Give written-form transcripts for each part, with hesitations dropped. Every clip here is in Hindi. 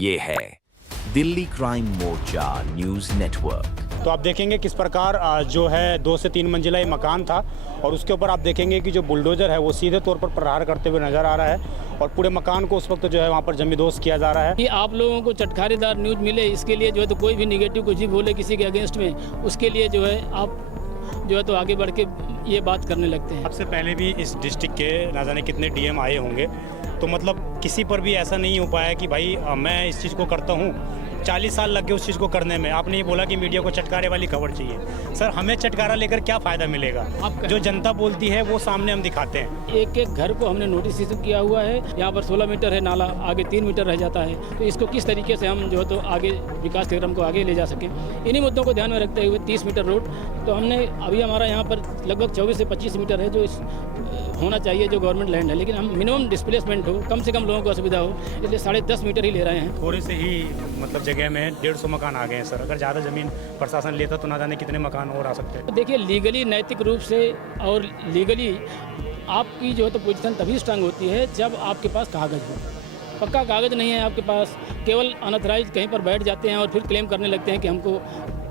ये है दिल्ली क्राइम मोर्चा न्यूज नेटवर्क। तो आप देखेंगे किस प्रकार जो है 2 से 3 मंजिला ये मकान था और उसके ऊपर आप देखेंगे कि जो बुलडोजर है वो सीधे तौर पर प्रहार करते हुए नजर आ रहा है और पूरे मकान को उस वक्त जो है वहाँ पर जमींदोज किया जा रहा है। कि आप लोगों को चटखारेदार न्यूज़ मिले, इसके लिए जो है तो कोई भी निगेटिव कुछ भी बोले किसी के अगेंस्ट में, उसके लिए जो है आप जो है तो आगे बढ़ के ये बात करने लगते हैं। सबसे पहले भी इस डिस्ट्रिक्ट के ना जाने कितने डीएम आए होंगे, तो मतलब किसी पर भी ऐसा नहीं हो पाया कि भाई मैं इस चीज़ को करता हूँ। 40 साल लग गए उस चीज़ को करने में। आपने ये बोला कि मीडिया को चटकारे वाली खबर चाहिए। सर, हमें चटकारा लेकर क्या फ़ायदा मिलेगा? जो जनता बोलती है वो सामने हम दिखाते हैं। एक एक घर को हमने नोटिस इशू किया हुआ है। यहाँ पर 16 मीटर है नाला, आगे 3 मीटर रह जाता है। तो इसको किस तरीके से हम जो है तो आगे विकास कार्यक्रम को आगे ले जा सकें, इन्हीं मुद्दों को ध्यान में रखते हुए 30 मीटर रोड तो हमने अभी हमारा यहाँ पर लगभग 24 से 25 मीटर है जो इस होना चाहिए जो गवर्नमेंट लैंड है, लेकिन हम मिनिमम डिस्प्लेसमेंट हो, कम से कम लोगों को असुविधा हो, इसलिए 10.5 मीटर ही ले रहे हैं। थोड़े से ही मतलब जगह में 150 मकान आ गए हैं सर। अगर ज़्यादा ज़मीन प्रशासन लेता तो ना जाने कितने मकान और आ सकते हैं। तो देखिए, लीगली नैतिक रूप से और लीगली आपकी जो है तो पोजीशन तभी स्ट्रांग होती है जब आपके पास कागज़ हो। पक्का कागज़ नहीं है आपके पास, केवल अनऑथराइज कहीं पर बैठ जाते हैं और फिर क्लेम करने लगते हैं कि हमको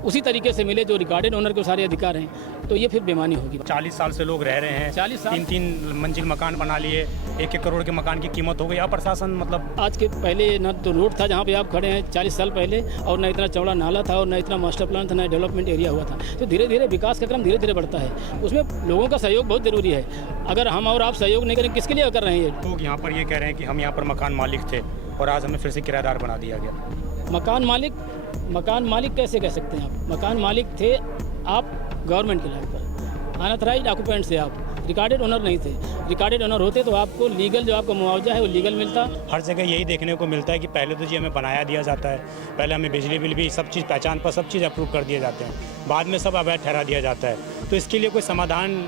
उसी तरीके से मिले जो रिकॉर्डेड ओनर के सारे अधिकार हैं, तो ये फिर बेमानी होगी। 40 साल से लोग रह रहे हैं, 40 साल 3-3 मंजिल मकान बना लिए, 1-1 करोड़ के मकान की कीमत हो गई। अब प्रशासन मतलब आज के पहले न तो रोड था जहाँ पे आप खड़े हैं 40 साल पहले, और न इतना चौड़ा नाला था और न इतना मास्टर प्लान था, न डेवलपमेंट एरिया हुआ था। तो धीरे धीरे विकास का क्रम धीरे धीरे बढ़ता है, उसमें लोगों का सहयोग बहुत ज़रूरी है। अगर हम और आप सहयोग नहीं करें, किसके लिए कर रहे हैं ये लोग? यहाँ पर ये कह रहे हैं कि हम यहाँ पर मकान मालिक थे और आज हमें फिर से किराएदार बना दिया गया। मकान मालिक कैसे कह सकते हैं आप? मकान मालिक थे आप गवर्नमेंट के लैंड पर, अनऑथराइज्ड ऑक्यूपेंट से आप, रिकॉर्डेड ओनर नहीं थे। रिकॉर्डेड ओनर होते तो आपको लीगल जो आपका मुआवजा है वो लीगल मिलता। हर जगह यही देखने को मिलता है कि पहले तो जी हमें बनाया दिया जाता है, पहले हमें बिजली बिल भी सब चीज़ पहचान पर सब चीज़ अप्रूव कर दिए जाते हैं, बाद में सब अवैध ठहरा दिया जाता है। तो इसके लिए कोई समाधान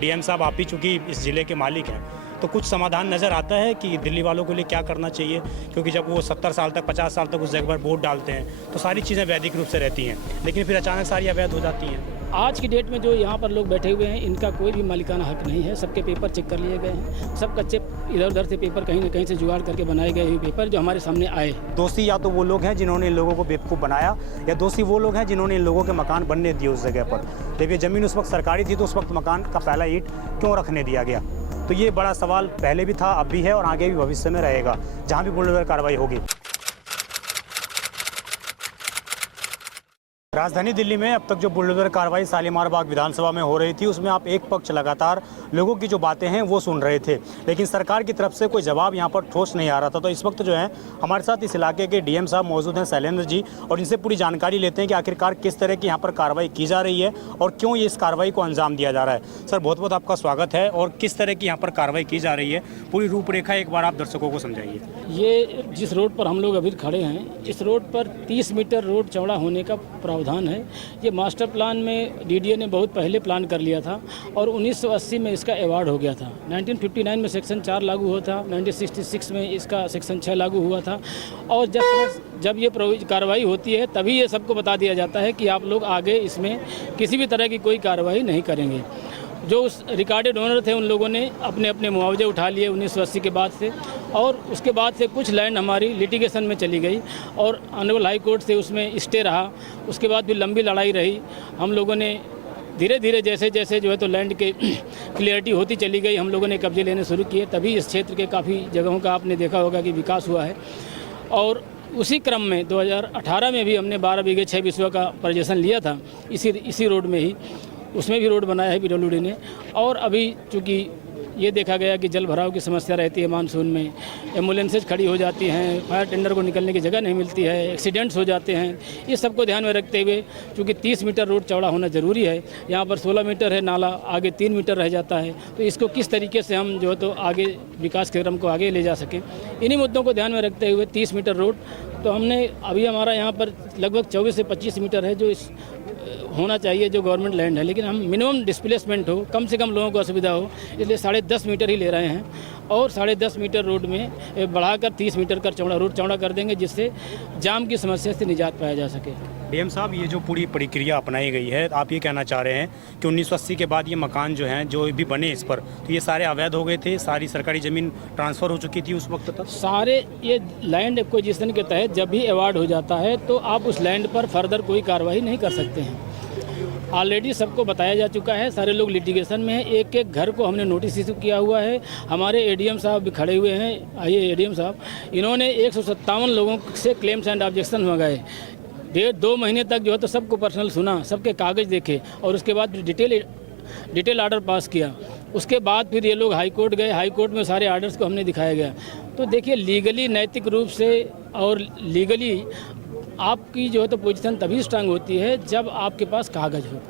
डीएम साहब, आप ही चूँकि इस ज़िले के मालिक हैं, तो कुछ समाधान नज़र आता है कि दिल्ली वालों के लिए क्या करना चाहिए? क्योंकि जब वो 70 साल तक 50 साल तक उस जगह पर वोट डालते हैं तो सारी चीज़ें वैधिक रूप से रहती हैं, लेकिन फिर अचानक सारी अवैध हो जाती हैं। आज की डेट में जो यहाँ पर लोग बैठे हुए हैं, इनका कोई भी मालिकाना हक नहीं है। सबके पेपर चेक कर लिए गए हैं, सब कच्चे इधर उधर से पेपर कहीं न कहीं से जुगाड़ करके बनाए गए हुए पेपर जो हमारे सामने आए। दोषी या तो वो लोग हैं जिन्होंने इन लोगों को बेवकूफ़ बनाया, या दोषी वो लोग हैं जिन्होंने इन लोगों के मकान बनने दिए उस जगह पर। जब ये ज़मीन उस वक्त सरकारी थी तो उस वक्त मकान का पहला ईंट क्यों रखने दिया गया? तो ये बड़ा सवाल पहले भी था, अब भी है और आगे भी भविष्य में रहेगा जहाँ भी बुलडोजर कार्रवाई होगी। राजधानी दिल्ली में अब तक जो बुलडोजर कार्रवाई शालीमार बाग विधानसभा में हो रही थी, उसमें आप एक पक्ष लगातार लोगों की जो बातें हैं वो सुन रहे थे, लेकिन सरकार की तरफ से कोई जवाब यहाँ पर ठोस नहीं आ रहा था। तो इस वक्त जो है हमारे साथ इस इलाके के डीएम साहब मौजूद हैं, शैलेंद्र जी, और इनसे पूरी जानकारी लेते हैं कि आखिरकार किस तरह की यहाँ पर कार्रवाई की जा रही है और क्यों ये इस कार्रवाई को अंजाम दिया जा रहा है। सर, बहुत बहुत आपका स्वागत है। और किस तरह की यहाँ पर कार्रवाई की जा रही है, पूरी रूपरेखा एक बार आप दर्शकों को समझाइए। ये जिस रोड पर हम लोग अभी खड़े हैं, इस रोड पर 30 मीटर रोड चौड़ा होने का प्रावधान है। ये मास्टर प्लान में डीडीए ने बहुत पहले प्लान कर लिया था और 1980 में इसका अवार्ड हो गया था। 1959 में सेक्शन 4 लागू हुआ था, 1966 में इसका सेक्शन 6 लागू हुआ था। और जब ये कार्रवाई होती है तभी ये सबको बता दिया जाता है कि आप लोग आगे इसमें किसी भी तरह की कोई कार्रवाई नहीं करेंगे। जो उस रिकॉर्डेड ओनर थे उन लोगों ने अपने अपने मुआवजे उठा लिए 1980 के बाद से, और उसके बाद से कुछ लैंड हमारी लिटिगेशन में चली गई और ऑनरेबल हाई कोर्ट से उसमें स्टे रहा। उसके बाद भी लंबी लड़ाई रही। हम लोगों ने धीरे धीरे जैसे जैसे जो है तो लैंड के क्लियरिटी होती चली गई, हम लोगों ने कब्जे लेने शुरू किए, तभी इस क्षेत्र के काफ़ी जगहों का आपने देखा होगा कि विकास हुआ है। और उसी क्रम में 2018 में भी हमने 12 बीघे 6 बिस्वा का पोजीशन लिया था इसी रोड में ही, उसमें भी रोड बनाया है पीडब्ल्यूडी ने। और अभी चूँकि ये देखा गया कि जल भराव की समस्या रहती है मानसून में, एम्बुलेंसेज खड़ी हो जाती हैं, फायर टेंडर को निकलने की जगह नहीं मिलती है, एक्सीडेंट्स हो जाते हैं। इस सब को ध्यान में रखते हुए चूँकि 30 मीटर रोड चौड़ा होना ज़रूरी है, यहाँ पर 16 मीटर है नाला, आगे 3 मीटर रह जाता है, तो इसको किस तरीके से हम जो है तो आगे विकास कार्यक्रम को आगे ले जा सकें, इन्हीं मुद्दों को ध्यान में रखते हुए 30 मीटर रोड तो हमने अभी हमारा यहाँ पर लगभग 24 से 25 मीटर है जो इस होना चाहिए जो गवर्नमेंट लैंड है, लेकिन हम मिनिमम डिस्प्लेसमेंट हो, कम से कम लोगों को असुविधा हो, इसलिए 10 मीटर ही ले रहे हैं और 10.5 मीटर रोड में बढ़ाकर 30 मीटर का रोड चौड़ा कर देंगे, जिससे जाम की समस्या से निजात पाया जा सके। डीएम साहब, ये जो पूरी प्रक्रिया अपनाई गई है, आप ये कहना चाह रहे हैं कि 1980 के बाद ये मकान जो हैं जो भी बने इस पर, तो ये सारे अवैध हो गए थे, सारी सरकारी ज़मीन ट्रांसफ़र हो चुकी थी उस वक्त तक? सारे ये लैंड एक्विजिशन के तहत जब भी अवार्ड हो जाता है तो आप उस लैंड पर फर्दर कोई कार्रवाई नहीं कर सकते हैं। ऑलरेडी सबको बताया जा चुका है, सारे लोग लिटिगेशन में हैं। एक एक घर को हमने नोटिस इशू किया हुआ है। हमारे एडीएम साहब भी खड़े हुए हैं। आइए एडीएम साहब, इन्होंने 157 लोगों से क्लेम्स एंड ऑब्जेक्शन मंगाए। 1.5-2 महीने तक जो है तो सबको पर्सनल सुना, सबके कागज़ देखे और उसके बाद डिटेल ऑर्डर पास किया। उसके बाद फिर ये लोग हाई कोर्ट गए। हाई कोर्ट में सारे ऑर्डर्स को हमने दिखाया गया। तो देखिए, लीगली नैतिक रूप से और लीगली आपकी जो है तो पोजीशन तभी स्ट्रांग होती है जब आपके पास कागज़ हो।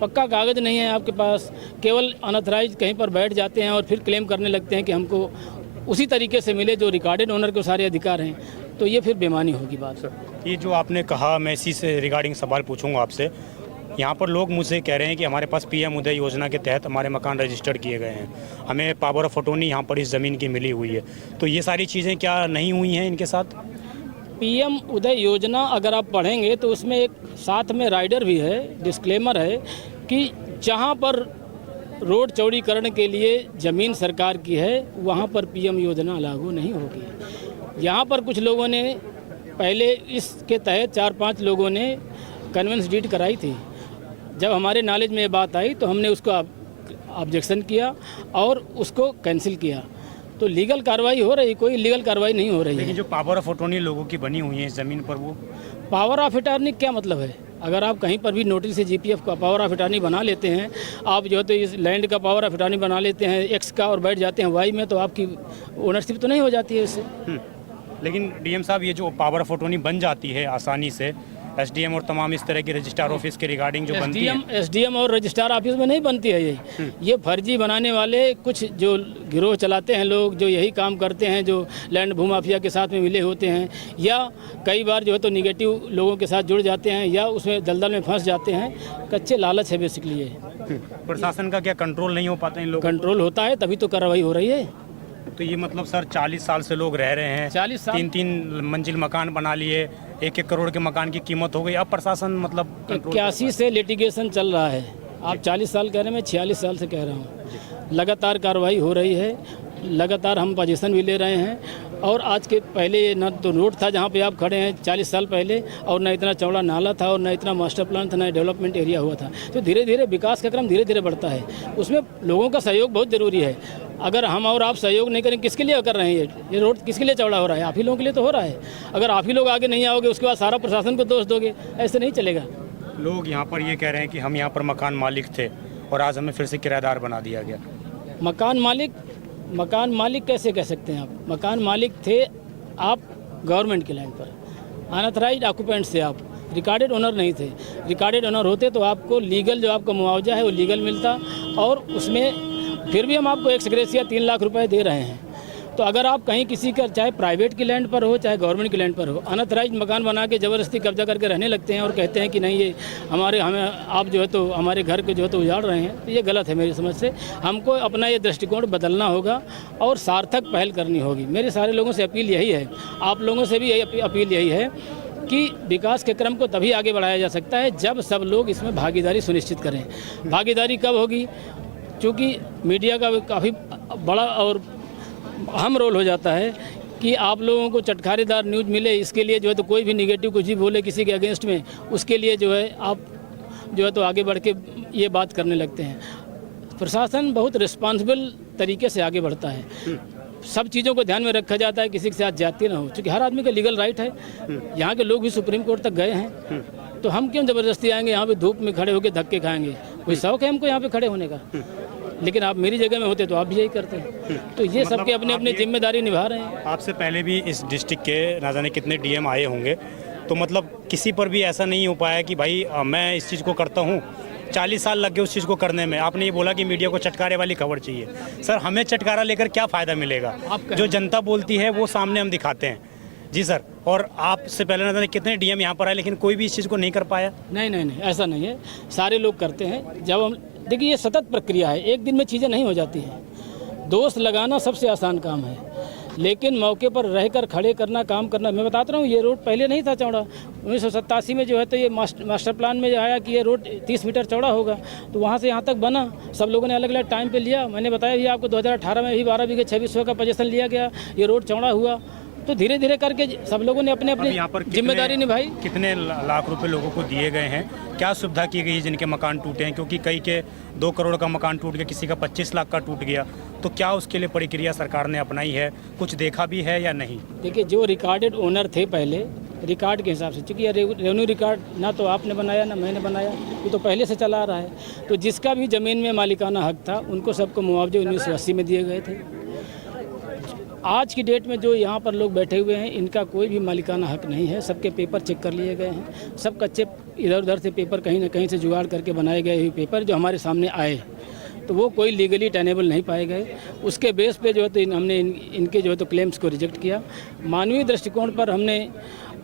पक्का कागज़ नहीं है आपके पास, केवल अनऑथराइज कहीं पर बैठ जाते हैं और फिर क्लेम करने लगते हैं कि हमको उसी तरीके से मिले जो रिकॉर्डेड ओनर के सारे अधिकार हैं, तो ये फिर बेमानी होगी बात। ये जो आपने कहा, मैं इसी से रिगार्डिंग सवाल पूछूंगा आपसे। यहाँ पर लोग मुझसे कह रहे हैं कि हमारे पास पीएम उदय योजना के तहत हमारे मकान रजिस्टर्ड किए गए हैं, हमें पावर ऑफ अटॉर्नी यहाँ पर इस ज़मीन की मिली हुई है, तो ये सारी चीज़ें क्या नहीं हुई हैं इनके साथ? पीएम उदय योजना अगर आप पढ़ेंगे तो उसमें एक साथ में राइडर भी है, डिस्क्लेमर है कि जहाँ पर रोड चौड़ीकरण के लिए ज़मीन सरकार की है वहाँ पर पीएम योजना लागू नहीं होगी। यहाँ पर कुछ लोगों ने पहले इसके तहत 4-5 लोगों ने कन्वेंस डीड कराई थी। जब हमारे नॉलेज में ये बात आई तो हमने उसको ऑब्जेक्शन किया और उसको कैंसिल किया। तो लीगल कार्रवाई हो रही, कोई लीगल कार्रवाई नहीं हो रही है। लेकिन जो पावर ऑफ अटॉर्नी लोगों की बनी हुई है इस ज़मीन पर, वो पावर ऑफ अटॉर्नी क्या मतलब है? अगर आप कहीं पर भी नोटिस से जीपीएफ का पावर ऑफ अटॉर्नी बना लेते हैं, आप जो है तो इस लैंड का पावर ऑफ अटॉर्नी बना लेते हैं एक्स का और बैठ जाते हैं वाई में, तो आपकी ओनरशिप तो नहीं हो जाती है इससे। लेकिन डीएम साहब, ये जो पावर ऑफ अटॉर्नी बन जाती है आसानी से, एसडीएम और तमाम इस तरह के रजिस्ट्रार ऑफिस के रिगार्डिंग जो बनती है, एसडीएम और रजिस्ट्रार ऑफिस में नहीं बनती है ये फर्जी बनाने वाले कुछ जो गिरोह चलाते हैं लोग, जो यही काम करते हैं, जो लैंड भूमाफिया के साथ में मिले होते हैं या कई बार जो है तो निगेटिव लोगों के साथ जुड़ जाते हैं या उसमें दलदल में फंस जाते हैं। कच्चे लालच है बेसिकली ये। प्रशासन का क्या कंट्रोल नहीं हो पाता इन लोगों? कंट्रोल होता है तभी तो कार्रवाई हो रही है। तो ये मतलब सर 40 साल से लोग रह रहे हैं, 40 साल 3-3 मंजिल मकान बना लिए, 1-1 करोड़ के मकान की कीमत हो गई, अब प्रशासन मतलब 81 से लिटिगेशन चल रहा है। आप 40 साल कह रहे हैं, मैं 46 साल से कह रहा हूँ। लगातार कार्रवाई हो रही है, लगातार हम पोजीशन भी ले रहे हैं। और आज के पहले ना तो रोड था जहाँ पे आप खड़े हैं 40 साल पहले, और ना इतना चौड़ा नाला था और ना इतना मास्टर प्लान था, ना डेवलपमेंट एरिया हुआ था। तो धीरे धीरे विकास का क्रम धीरे धीरे बढ़ता है, उसमें लोगों का सहयोग बहुत ज़रूरी है। अगर हम और आप सहयोग नहीं करें, किसके लिए कर रहे हैं ये रोड किसके लिए चौड़ा हो रहा है? आप ही लोगों के लिए तो हो रहा है। अगर आप ही लोग आगे नहीं आओगे उसके बाद सारा प्रशासन को दोष दोगे, ऐसे नहीं चलेगा। लोग यहाँ पर ये कह रहे हैं कि हम यहाँ पर मकान मालिक थे और आज हमें फिर से किराएदार बना दिया गया। मकान मालिक कैसे कह सकते हैं आप? मकान मालिक थे आप गवर्नमेंट के लैंड पर, अनऑथराइज्ड ऑक्यूपेंट से आप, रिकॉर्डेड ओनर नहीं थे। रिकॉर्डेड ओनर होते तो आपको लीगल जो आपका मुआवजा है वो लीगल मिलता, और उसमें फिर भी हम आपको एक्स ग्रेशिया 3 लाख रुपए दे रहे हैं। तो अगर आप कहीं किसी का चाहे प्राइवेट की लैंड पर हो चाहे गवर्नमेंट की लैंड पर हो, अनऑथराइज्ड मकान बना के ज़बरदस्ती कब्जा करके रहने लगते हैं और कहते हैं कि नहीं ये हमें आप जो है तो हमारे घर को जो है तो उजाड़ रहे हैं, तो ये गलत है मेरी समझ से। हमको अपना ये दृष्टिकोण बदलना होगा और सार्थक पहल करनी होगी। मेरे सारे लोगों से अपील यही है, आप लोगों से भी यही अपील यही है कि विकास के क्रम को तभी आगे बढ़ाया जा सकता है जब सब लोग इसमें भागीदारी सुनिश्चित करें। भागीदारी कब होगी? चूँकि मीडिया का काफ़ी बड़ा और अहम रोल हो जाता है कि आप लोगों को चटखारेदार न्यूज़ मिले, इसके लिए जो है तो कोई भी निगेटिव कुछ भी बोले किसी के अगेंस्ट में, उसके लिए जो है आप जो है तो आगे बढ़ के ये बात करने लगते हैं। प्रशासन बहुत रिस्पॉन्सिबल तरीके से आगे बढ़ता है, सब चीज़ों को ध्यान में रखा जाता है, किसी के साथ जाती ना हो, क्योंकि हर आदमी का लीगल राइट है। यहाँ के लोग भी सुप्रीम कोर्ट तक गए हैं, तो हम क्यों ज़बरदस्ती आएंगे यहाँ पे धूप में खड़े होकर धक्के खाएंगे? कोई शौक है हमको यहाँ पे खड़े होने का? लेकिन आप मेरी जगह में होते तो आप भी यही करते हैं। तो ये सबके अपने अपनी जिम्मेदारी निभा रहे हैं। आपसे पहले भी इस डिस्ट्रिक्ट के ना जाने कितने डीएम आए होंगे, तो मतलब किसी पर भी ऐसा नहीं हो पाया कि भाई मैं इस चीज़ को करता हूँ, 40 साल लग गए उस चीज़ को करने में। आपने ये बोला कि मीडिया को चटकारे वाली खबर चाहिए। सर, हमें चटकारा लेकर क्या फ़ायदा मिलेगा? जो जनता बोलती है वो सामने हम दिखाते हैं। जी सर, और आपसे पहले ना जाने कितने डीएम यहाँ पर आए, लेकिन कोई भी इस चीज़ को नहीं कर पाया। नहीं, ऐसा नहीं है, सारे लोग करते हैं। जब हम देखिए ये सतत प्रक्रिया है, एक दिन में चीज़ें नहीं हो जाती हैं। दोष लगाना सबसे आसान काम है, लेकिन मौके पर रहकर खड़े करना, काम करना। मैं बताता रहा हूँ, ये रोड पहले नहीं था चौड़ा। 1987 में जो है तो ये मास्टर प्लान में जो आया कि ये रोड 30 मीटर चौड़ा होगा, तो वहाँ से यहाँ तक बना। सब लोगों ने अलग अलग टाइम पे लिया। मैंने बताया भी आपको 2018 में ही 12 बीघे 2600 का पोजीशन लिया गया, ये रोड चौड़ा हुआ। तो धीरे धीरे करके सब लोगों ने अपने अपनी जिम्मेदारी निभाई। कितने लाख रुपए लोगों को दिए गए हैं, क्या सुविधा की गई है जिनके मकान टूटे हैं? क्योंकि कई के 2 करोड़ का मकान टूट गया, किसी का 25 लाख का टूट गया, तो क्या उसके लिए प्रक्रिया सरकार ने अपनाई है? कुछ देखा भी है या नहीं? देखिए, जो रिकॉर्डेड ओनर थे पहले, रिकॉर्ड के हिसाब से, चूँकि रेवेन्यू रिकॉर्ड ना तो आपने बनाया ना मैंने बनाया, ये तो पहले से चला आ रहा है। तो जिसका भी ज़मीन में मालिकाना हक था उनको सबको मुआवजे 1980 में दिए गए थे। आज की डेट में जो यहाँ पर लोग बैठे हुए हैं, इनका कोई भी मालिकाना हक नहीं है। सबके पेपर चेक कर लिए गए हैं। सब कच्चे इधर उधर से पेपर कहीं ना कहीं से जुगाड़ करके बनाए गए हुए पेपर जो हमारे सामने आए, तो वो कोई लीगली टेनेबल नहीं पाए गए। उसके बेस पे जो है तो हमने इनके जो है तो क्लेम्स को रिजेक्ट किया। मानवीय दृष्टिकोण पर हमने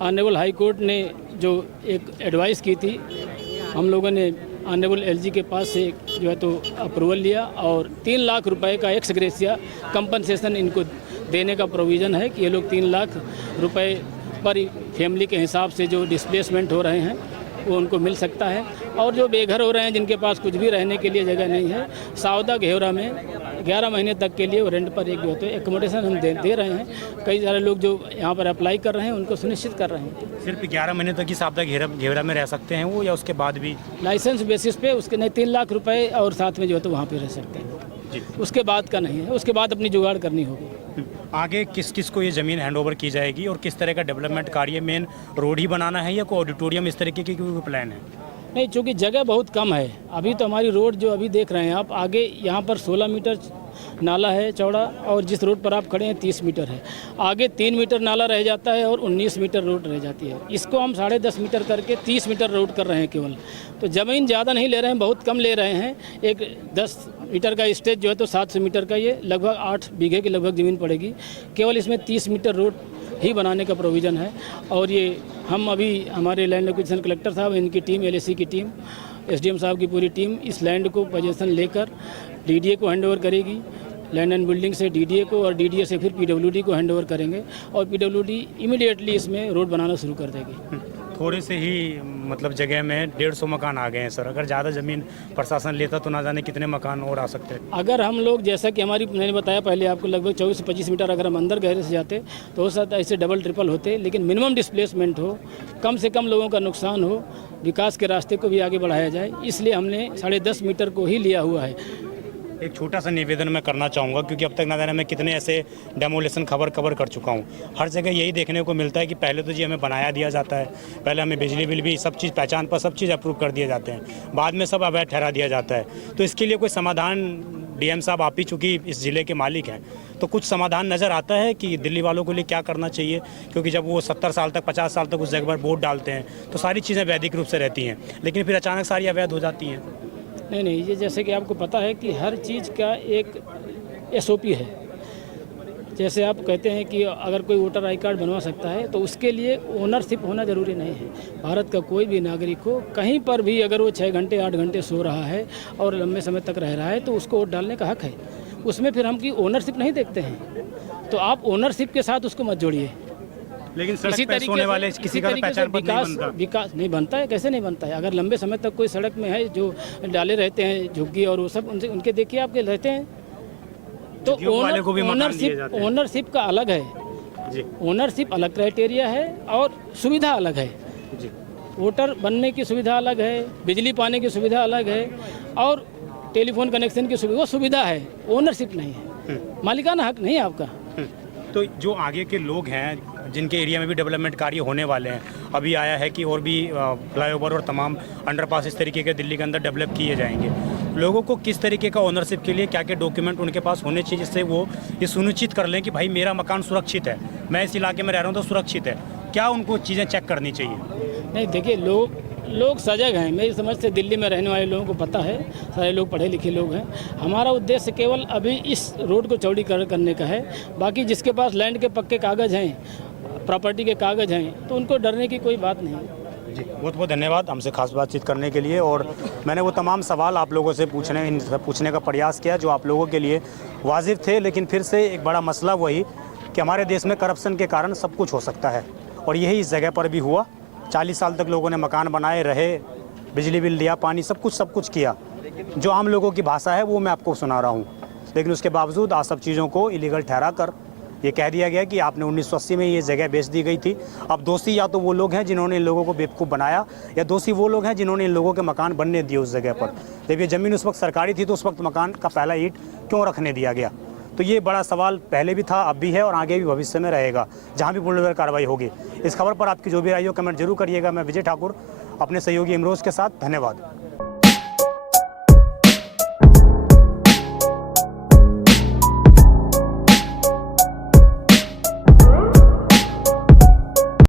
ऑनरेबल हाई कोर्ट ने जो एक एडवाइस की थी, हम लोगों ने ऑनरेबल एलजी के पास से जो है तो अप्रूवल लिया और 3 लाख रुपए का एक्स ग्रेशिया कंपनसेशन इनको देने का प्रोविज़न है कि ये लोग 3 लाख रुपए पर फैमिली के हिसाब से जो डिस्प्लेसमेंट हो रहे हैं वो उनको मिल सकता है। और जो बेघर हो रहे हैं, जिनके पास कुछ भी रहने के लिए जगह नहीं है, सावदा घेवरा में 11 महीने तक के लिए वो रेंट पर एक जो है एकोमोडेशन हम दे रहे हैं। कई सारे लोग जो यहाँ पर अप्लाई कर रहे हैं उनको सुनिश्चित कर रहे हैं। सिर्फ 11 महीने तक ही सावदा घेवरा में रह सकते हैं वो, या उसके बाद भी? लाइसेंस बेसिस पे उसके नहीं 3 लाख रुपए और साथ में जो है तो वहाँ पे रह सकते हैं जी। उसके बाद का नहीं है, उसके बाद अपनी जुगाड़ करनी होगी। आगे किस किस को ये ज़मीन हैंडओवर की जाएगी और किस तरह का डेवलपमेंट कार्य? मेन रोड ही बनाना है या कोई ऑडिटोरियम इस तरीके की कोई प्लान है? नहीं, चूँकि जगह बहुत कम है अभी, तो हमारी रोड जो अभी देख रहे हैं आप, आगे यहाँ पर 16 मीटर नाला है चौड़ा, और जिस रोड पर आप खड़े हैं 30 मीटर है। आगे 3 मीटर नाला रह जाता है और 19 मीटर रोड रह जाती है। इसको हम 10.5 मीटर करके 30 मीटर रोड कर रहे हैं केवल। तो ज़मीन ज़्यादा नहीं ले रहे हैं, बहुत कम ले रहे हैं। एक 10 मीटर का स्टेज जो है तो 700 मीटर का, ये लगभग 8 बीघे की लगभग ज़मीन पड़ेगी। केवल इसमें 30 मीटर रोड ही बनाने का प्रोविज़न है। और ये हम अभी हमारे लैंड एक्विजिशन कलेक्टर साहब, इनकी टीम, LAC की टीम, SDM साहब की पूरी टीम इस लैंड को पोजीशन लेकर DDA को हैंडओवर करेगी। लैंड एंड बिल्डिंग से DDA को और DDA से फिर PWD को हैंडओवर करेंगे और PWD इमीडिएटली इसमें रोड बनाना शुरू कर देगी। थोड़े से ही मतलब जगह में 150 मकान आ गए हैं सर। अगर ज़्यादा ज़मीन प्रशासन लेता तो ना जाने कितने मकान और आ सकते हैं। अगर हम लोग, जैसा कि मैंने बताया पहले आपको, लगभग 24 से 25 मीटर अगर हम अंदर गहरे से जाते तो हो सकता है ऐसे डबल ट्रिपल होते, लेकिन मिनिमम डिस्प्लेसमेंट हो, कम से कम लोगों का नुकसान हो, विकास के रास्ते को भी आगे बढ़ाया जाए, इसलिए हमने 10.5 मीटर को ही लिया हुआ है। एक छोटा सा निवेदन मैं करना चाहूँगा, क्योंकि अब तक ना जाने मैं कितने ऐसे डेमोलेशन खबर कर चुका हूँ। हर जगह यही देखने को मिलता है कि पहले तो जी हमें बनाया दिया जाता है, पहले हमें बिजली बिल भी सब चीज़ पहचान पर सब चीज़ अप्रूव कर दिए जाते हैं, बाद में सब अवैध ठहरा दिया जाता है। तो इसके लिए कोई समाधान, DM साहब आप ही चूँकि इस ज़िले के मालिक हैं, तो कुछ समाधान नज़र आता है कि दिल्ली वालों के लिए क्या करना चाहिए? क्योंकि जब वो 70 साल तक 50 साल तक उस जगह पर वोट डालते हैं तो सारी चीज़ें वैधिक रूप से रहती हैं, लेकिन फिर अचानक सारी अवैध हो जाती हैं। नहीं, ये जैसे कि आपको पता है कि हर चीज़ का एक SOP है। जैसे आप कहते हैं कि अगर कोई वोटर आई कार्ड बनवा सकता है, तो उसके लिए ओनरशिप होना ज़रूरी नहीं है। भारत का कोई भी नागरिक हो, कहीं पर भी अगर वो 6 घंटे 8 घंटे सो रहा है और लंबे समय तक रह रहा है, तो उसको वोट डालने का हक है। उसमें फिर हम की ओनरशिप नहीं देखते हैं, तो आप ओनरशिप के साथ उसको मत जोड़िए। लेकिन सड़क पे सोने वाले किसी का पहचान पत्र नहीं बनता। विकास नहीं बनता है, कैसे नहीं बनता है? अगर लंबे समय तक कोई सड़क में है, जो डाले रहते हैं झुग्गी और वो सब, उनके देखिए आपके रहते हैं, तो ओनरशिप का अलग है जी। ओनरशिप अलग क्राइटेरिया है और सुविधा अलग है जी। वोटर बनने की सुविधा अलग है, बिजली पाने की सुविधा अलग है, और टेलीफोन कनेक्शन की सुविधा, वो सुविधा है, ओनरशिप नहीं है, मालिकाना हक नहीं है आपका। तो जो आगे के लोग हैं जिनके एरिया में भी डेवलपमेंट कार्य होने वाले हैं, अभी आया है कि और भी फ्लाईओवर और तमाम अंडरपास इस तरीके के दिल्ली के अंदर डेवलप किए जाएंगे, लोगों को किस तरीके का ओनरशिप के लिए क्या क्या डॉक्यूमेंट उनके पास होने चाहिए जिससे वो ये सुनिश्चित कर लें कि भाई मेरा मकान सुरक्षित है, मैं इस इलाके में रह रहा हूँ तो सुरक्षित है? क्या उनको चीज़ें चेक करनी चाहिए? नहीं, देखिए, लोग सजग हैं। मेरी समझ से दिल्ली में रहने वाले लोगों को पता है, सारे लोग पढ़े लिखे लोग हैं। हमारा उद्देश्य केवल अभी इस रोड को चौड़ीकरण करने का है। बाकी जिसके पास लैंड के पक्के कागज़ हैं, प्रॉपर्टी के कागज़ हैं, तो उनको डरने की कोई बात नहीं। जी, बहुत बहुत धन्यवाद हमसे खास बातचीत करने के लिए। और मैंने वो तमाम सवाल आप लोगों से पूछने का प्रयास किया जो आप लोगों के लिए वाजिब थे, लेकिन फिर से एक बड़ा मसला वही कि हमारे देश में करप्शन के कारण सब कुछ हो सकता है, और यही इस जगह पर भी हुआ। 40 साल तक लोगों ने मकान बनाए रहे, बिजली बिल दिया, पानी सब कुछ किया। जो आम लोगों की भाषा है वो मैं आपको सुना रहा हूँ, लेकिन उसके बावजूद आज सब चीज़ों को इलीगल ठहरा कर ये कह दिया गया कि आपने 1980 में ये जगह बेच दी गई थी। अब दोषी या तो वो लोग हैं जिन्होंने इन लोगों को बेवकूफ़ बनाया, या दोषी वो लोग हैं जिन्होंने इन लोगों के मकान बनने दिए उस जगह पर। जब ये ज़मीन उस वक्त सरकारी थी तो उस वक्त मकान का पहला ईंट क्यों रखने दिया गया? तो ये बड़ा सवाल पहले भी था, अब भी है, और आगे भी भविष्य में रहेगा जहाँ भी बुलडोजर कार्रवाई होगी। इस खबर पर आपकी जो भी राय हो कमेंट जरूर करिएगा। मैं विजय ठाकुर अपने सहयोगी इमरोज़ के साथ, धन्यवाद।